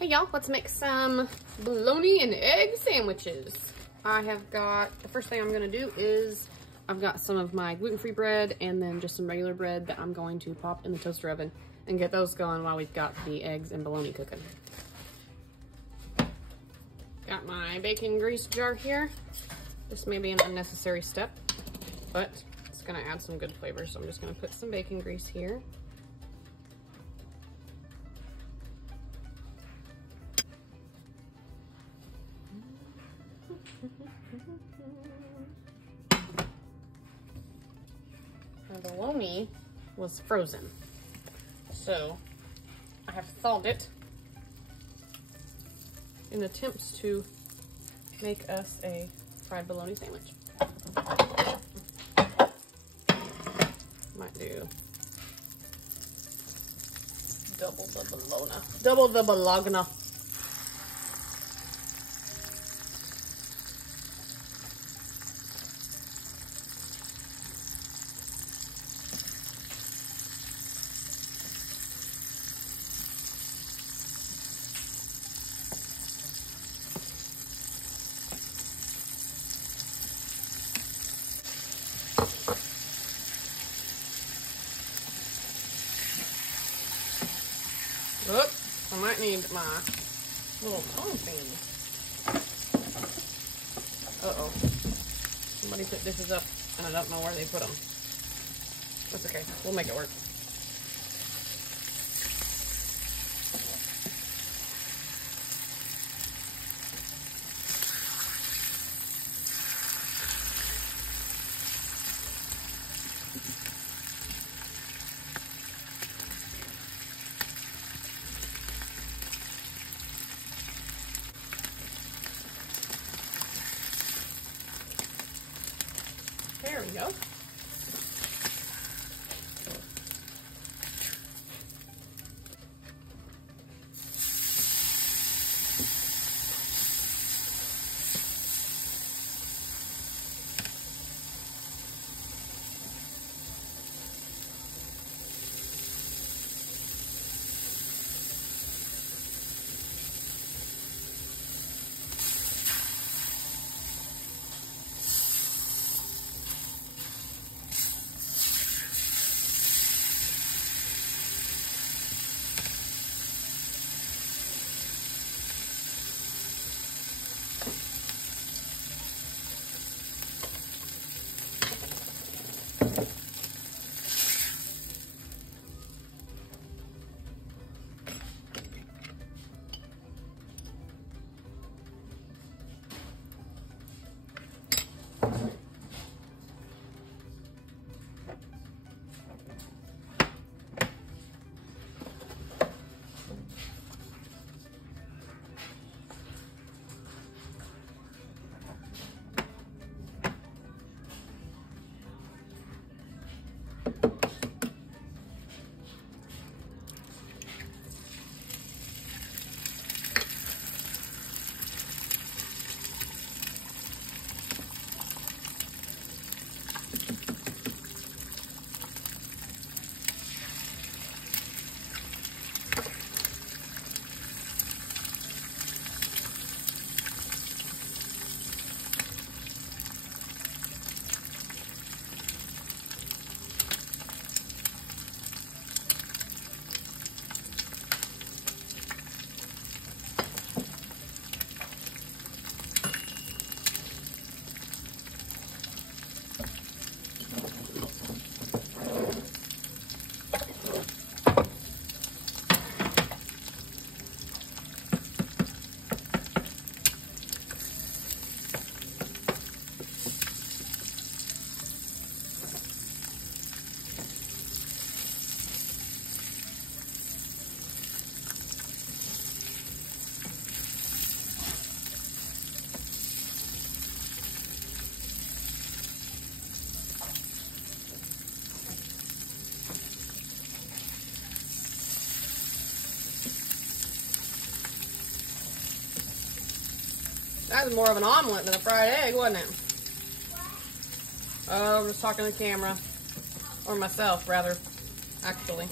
Hey y'all, let's make some bologna and egg sandwiches. I have got, the first thing I'm gonna do is, I've got some of my gluten-free bread and then just some regular bread that I'm going to pop in the toaster oven and get those going while we've got the eggs and bologna cooking. Got my bacon grease jar here. This may be an unnecessary step, but it's gonna add some good flavor. So I'm just gonna put some bacon grease here. The bologna was frozen, so I have thawed it in attempts to make us a fried bologna sandwich. Might do double the bologna. Double the bologna. Oops, I might need my little tongue thing. Uh-oh. Somebody put dishes up and I don't know where they put them. That's okay, we'll make it work. There we go. That was more of an omelet than a fried egg, wasn't it? Oh, I'm just talking to the camera. Or myself, rather, actually.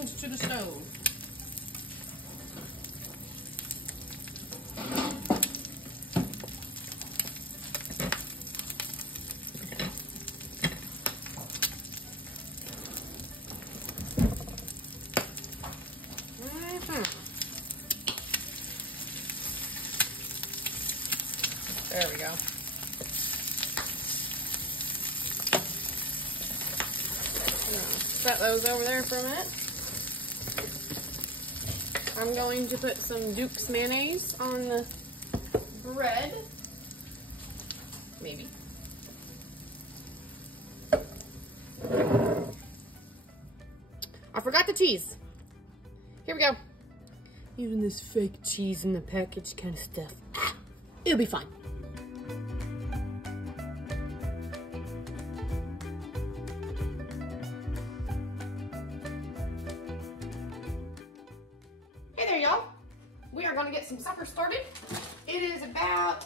and to the stove. There we go. Set those over there for a minute. I'm going to put some Duke's mayonnaise on the bread. Maybe. I forgot the cheese. Here we go. Using this fake cheese in the package kind of stuff. It'll be fine. Hey there, y'all. We are going to get some supper started.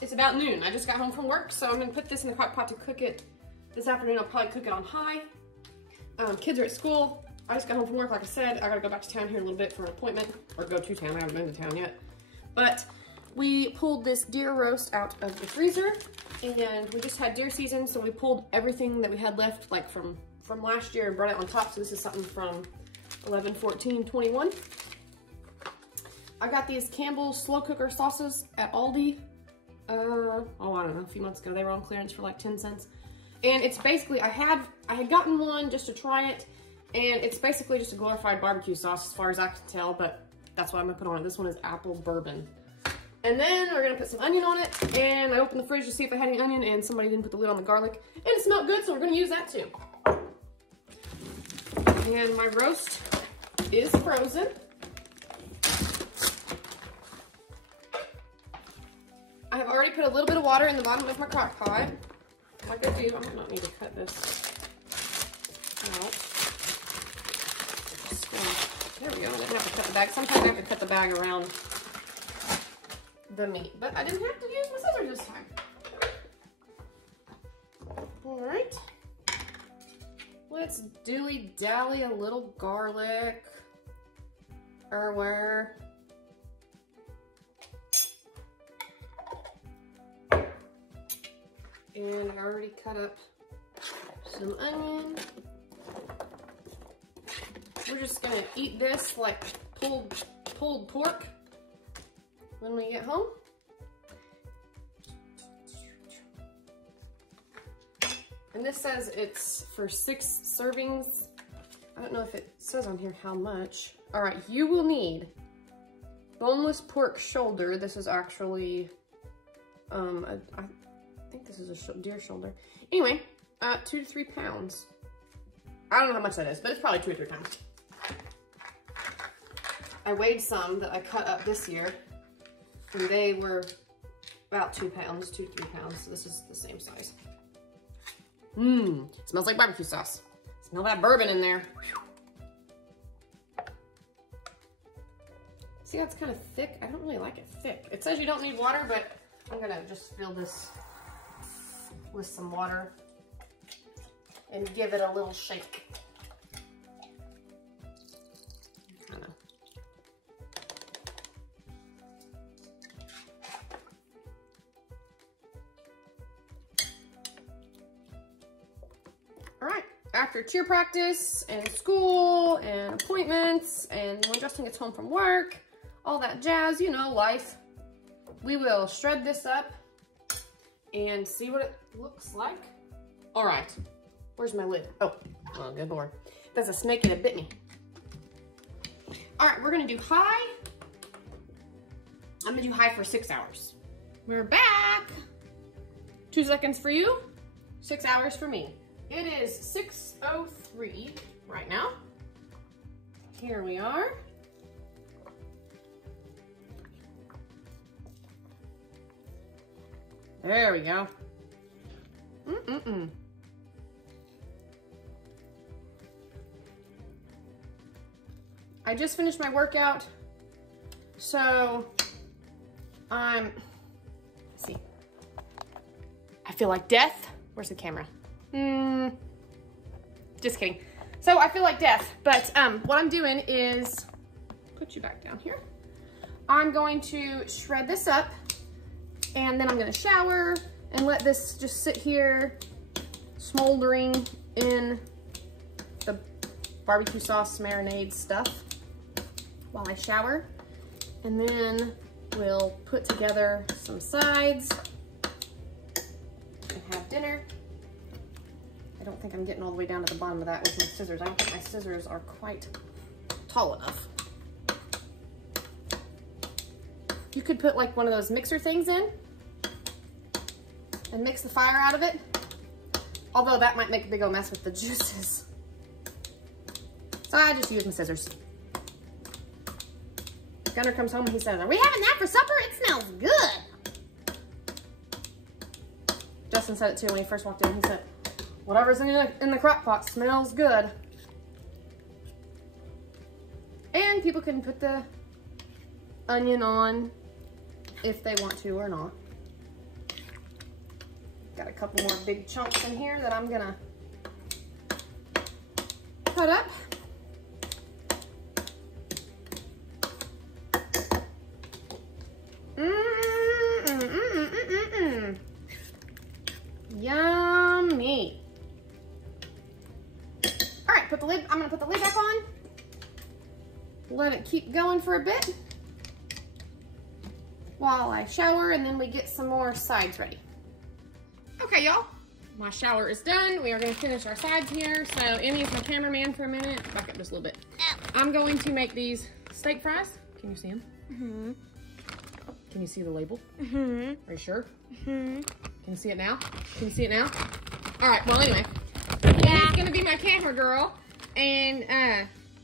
It's about noon. I just got home from work, so I'm going to put this in the crock pot to cook it this afternoon. I'll probably cook it on high. Kids are at school. I just got home from work, like I said. I got to go back to town here in a little bit for an appointment, or go to town. I haven't been to town yet. But we pulled this deer roast out of the freezer, and we just had deer season, so we pulled everything that we had left, like from last year, and brought it on top. So this is something from 11, 14, 21. I got these Campbell's slow cooker sauces at Aldi. I don't know, a few months ago. They were on clearance for like 10 cents. And it's basically, I had gotten one just to try it, and it's basically just a glorified barbecue sauce as far as I can tell, but that's what I'm gonna put on it. This one is apple bourbon. And then we're gonna put some onion on it, and I opened the fridge to see if I had any onion, and somebody didn't put the lid on the garlic, and it smelled good, so we're gonna use that too. And my roast is frozen. I have already put a little bit of water in the bottom of my crock pot. Like I do, I might not need to cut this out. There we go, I didn't have to cut the bag. Sometimes I have to cut the bag around the meat, but I didn't have to use my scissors this time. All right, let's dilly-dally a little garlic everywhere. And I already cut up some onion. We're just gonna eat this like pulled pork when we get home. And this says it's for 6 servings. I don't know if it says on here how much. All right, you will need boneless pork shoulder. This is actually, I think this is a deer shoulder. Anyway, 2 to 3 pounds. I don't know how much that is, but it's probably 2 or 3 pounds. I weighed some that I cut up this year, and they were about 2 pounds, 2 to 3 pounds. So this is the same size. Mmm, smells like barbecue sauce. Smell that bourbon in there. Whew. See how it's kind of thick? I don't really like it thick. It says you don't need water, but I'm gonna just fill this with some water and give it a little shake. All right, after cheer practice and school and appointments and when Justin gets home from work, all that jazz, you know, life, we will shred this up and see what it looks like. All right, where's my lid? Oh, good Lord. There's a snake and it bit me. All right, we're gonna do high. I'm gonna do high for 6 hours. We're back. 2 seconds for you, 6 hours for me. It is 6:03 right now. Here we are. There we go. I just finished my workout, so let's see. I feel like death. Where's the camera? Just kidding. So I feel like death, but what I'm doing is, put you back down here. I'm going to shred this up, and then I'm gonna shower and let this just sit here smoldering in the barbecue sauce marinade stuff while I shower. And then we'll put together some sides and have dinner. I don't think I'm getting all the way down to the bottom of that with my scissors. I don't think my scissors are quite tall enough. You could put like one of those mixer things in and mix the fire out of it. Although that might make a big old mess with the juices. So I just use my scissors. Gunnar comes home and he says, "Are we having that for supper? It smells good." Justin said it too when he first walked in. He said, "Whatever's in the crock pot smells good." And people can put the onion on if they want to or not. Got a couple more big chunks in here that I'm gonna cut up. Yummy. All right, put the lid. I'm gonna put the lid back on. Let it keep going for a bit while I shower, and then we get some more sides ready. Okay, y'all, my shower is done. We are gonna finish our sides here. So Emmy is my cameraman for a minute. Back up just a little bit. I'm going to make these steak fries. Can you see them? Mm-hmm. Can you see the label? Mm-hmm. Are you sure? Mm-hmm. Can you see it now? Can you see it now? All right, well, anyway. Yeah. Emi's gonna be my camera girl, and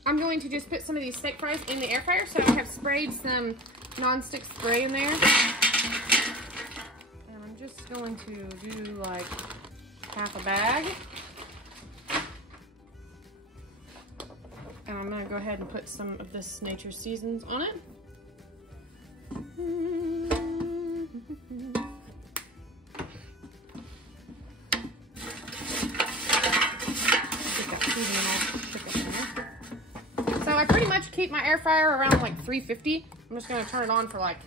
I'm going to just put some of these steak fries in the air fryer. So I have sprayed some non-stick spray in there. And I'm just going to do like half a bag. And I'm gonna go ahead and put some of this Nature's Seasons on it. So I pretty much keep my air fryer around like 350. I'm just gonna turn it on for like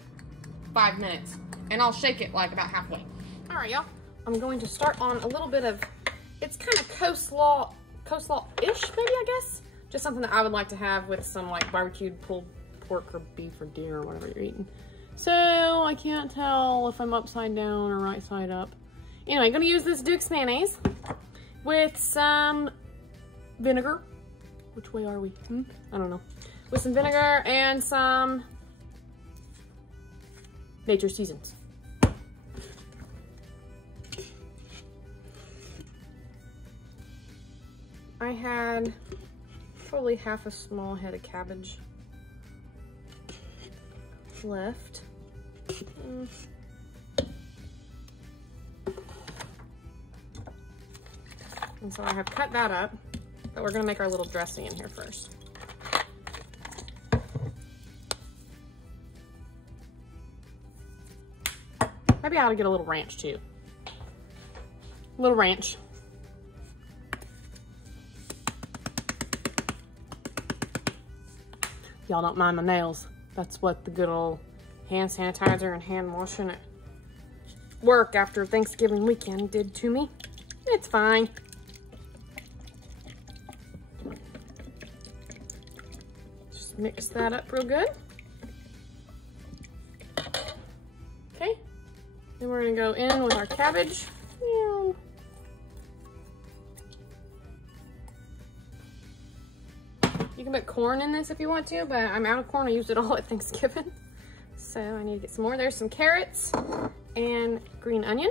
5 minutes, and I'll shake it like about halfway. All right, y'all. I'm going to start on a little bit of, it's kind of coleslaw-ish, maybe, I guess. Just something that I would like to have with some like barbecued pulled pork or beef or deer or whatever you're eating. So I can't tell if I'm upside down or right side up. Anyway, I'm gonna use this Duke's mayonnaise with some vinegar. Which way are we? I don't know. With some vinegar and some Nature's Seasons. I had probably half a small head of cabbage left. And so I have cut that up, but we're gonna make our little dressing in here first. Maybe I ought to get a little ranch too. A little ranch. Y'all don't mind my nails. That's what the good old hand sanitizer and hand washing at work after Thanksgiving weekend did to me. It's fine. Just mix that up real good. Okay. Then we're gonna go in with our cabbage. You can put corn in this if you want to, but I'm out of corn. I used it all at Thanksgiving. So I need to get some more. There's some carrots and green onion.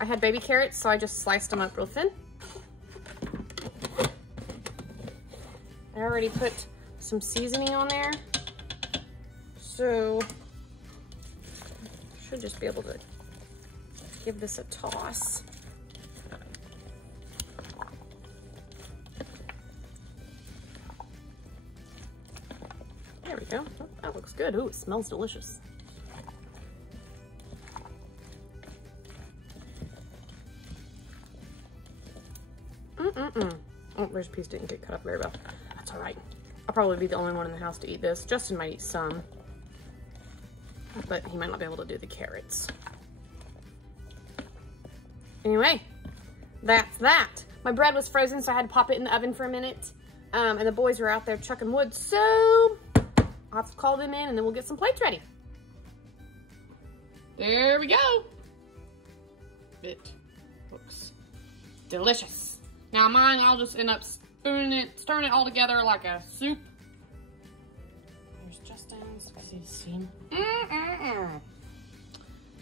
I had baby carrots, so I just sliced them up real thin. I already put some seasoning on there. So should just be able to give this a toss. There we go. Oh, that looks good. Ooh, it smells delicious. Oh, there's a piece didn't get cut up very well. That's all right. I'll probably be the only one in the house to eat this. Justin might eat some, but he might not be able to do the carrots. Anyway, that's that. My bread was frozen, so I had to pop it in the oven for a minute. And the boys were out there chucking wood, so I'll have to call them in and then we'll get some plates ready. There we go. It looks delicious. Now mine, I'll just end up stirring it all together like a soup. There's Justin's. See the steam.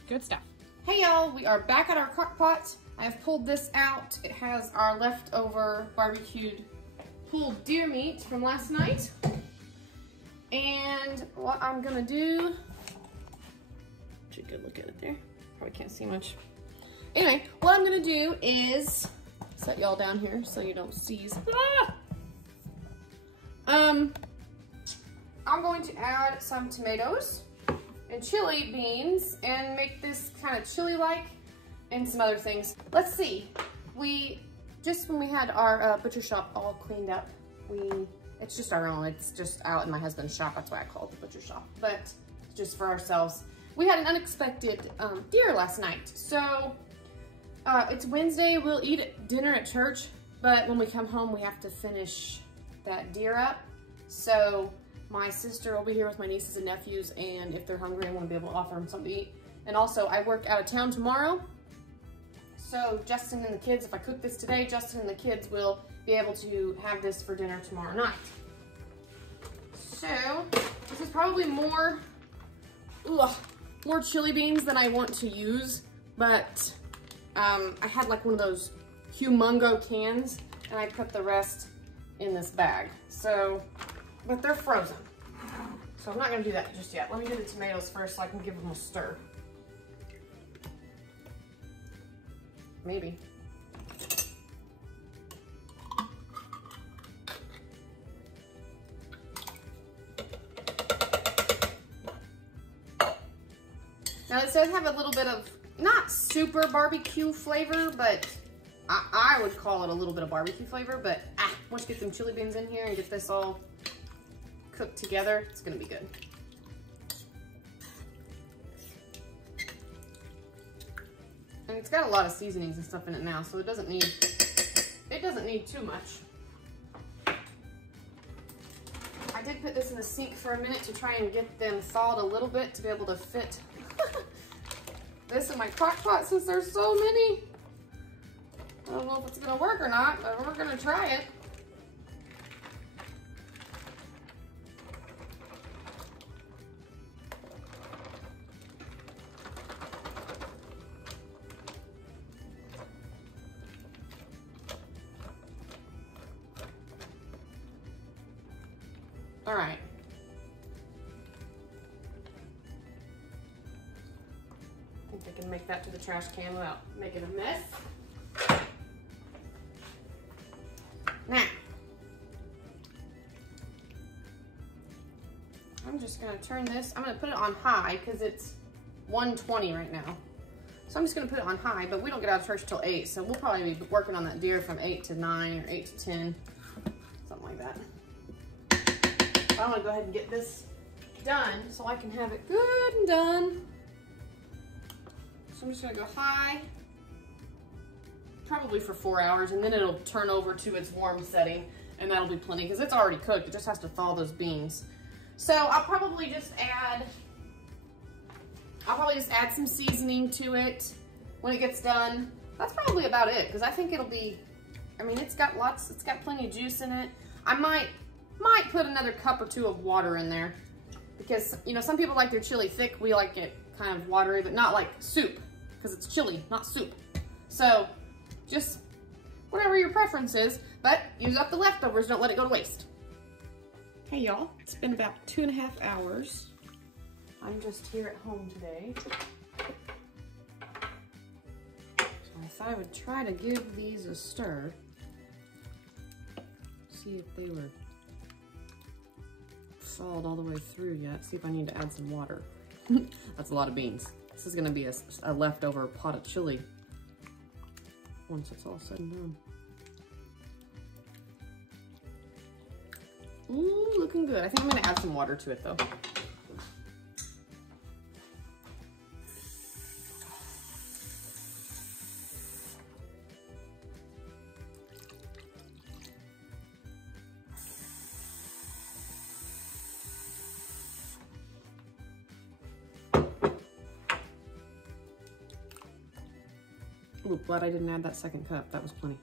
Good stuff. Hey y'all, we are back at our crock pot. I have pulled this out. It has our leftover barbecued pulled deer meat from last night. And what I'm gonna do, take a good look at it there. Probably can't see much. Anyway, what I'm gonna do is set y'all down here so you don't seize. I'm going to add some tomatoes and chili beans and make this kind of chili-like and some other things. Let's see. Just when we had our butcher shop all cleaned up, it's just our own. It's just out in my husband's shop. That's why I call it the butcher shop. But just for ourselves. We had an unexpected deer last night. So it's Wednesday. We'll eat dinner at church. But when we come home, we have to finish that deer up. So my sister will be here with my nieces and nephews. And if they're hungry, I want to be able to offer them something to eat. And also, I work out of town tomorrow. So Justin and the kids, if I cook this today, Justin and the kids will be able to have this for dinner tomorrow night. So this is probably more chili beans than I want to use, but I had like one of those humongo cans and I put the rest in this bag. So, but they're frozen. So I'm not gonna do that just yet. Let me do the tomatoes first so I can give them a stir. Maybe. Now it does have a little bit of, not super barbecue flavor, but I would call it a little bit of barbecue flavor, but once you get some chili beans in here and get this all cooked together, it's gonna be good. And it's got a lot of seasonings and stuff in it now, so it doesn't need too much. I did put this in the sink for a minute to try and get them thawed a little bit to be able to fit this in my crock pot since there's so many. I don't know if it's gonna work or not, but we're gonna try it. All right. I think I can make that to the trash can without making a mess. Now, I'm just gonna turn this, I'm gonna put it on high because it's 120 right now. So I'm just gonna put it on high, but we don't get out of church till 8, so we'll probably be working on that deer from 8 to 9 or 8 to 10, something like that. I want to go ahead and get this done so I can have it good and done. So I'm just going to go high, probably for 4 hours, and then it'll turn over to its warm setting, and that'll be plenty because it's already cooked. It just has to thaw those beans. So I'll probably just add some seasoning to it when it gets done. That's probably about it because I think it'll be, I mean, it's got plenty of juice in it. I might put another cup or 2 of water in there because, you know, some people like their chili thick. We like it kind of watery, but not like soup because it's chili, not soup. So just whatever your preference is, but use up the leftovers. Don't let it go to waste. Hey y'all, it's been about 2.5 hours. I'm just here at home today. So I thought I would try to give these a stir. See if they were thawed all the way through yet. See if I need to add some water. That's a lot of beans. This is gonna be a leftover pot of chili once it's all said and done. Ooh, looking good. I think I'm gonna add some water to it though. Ooh, glad I didn't add that second cup. That was plenty.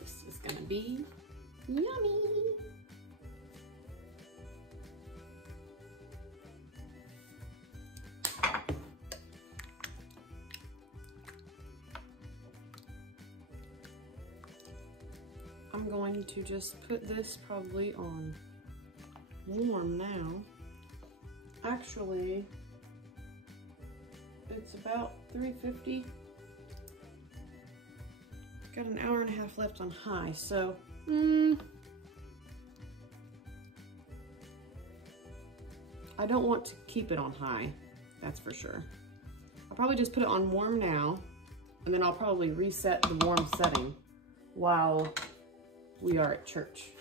This is gonna be yummy. I'm going to just put this probably on warm now. Actually, it's about 350. Got an hour and a half left on high, so I don't want to keep it on high, that's for sure. I'll probably just put it on warm now, and then I'll probably reset the warm setting while we are at church.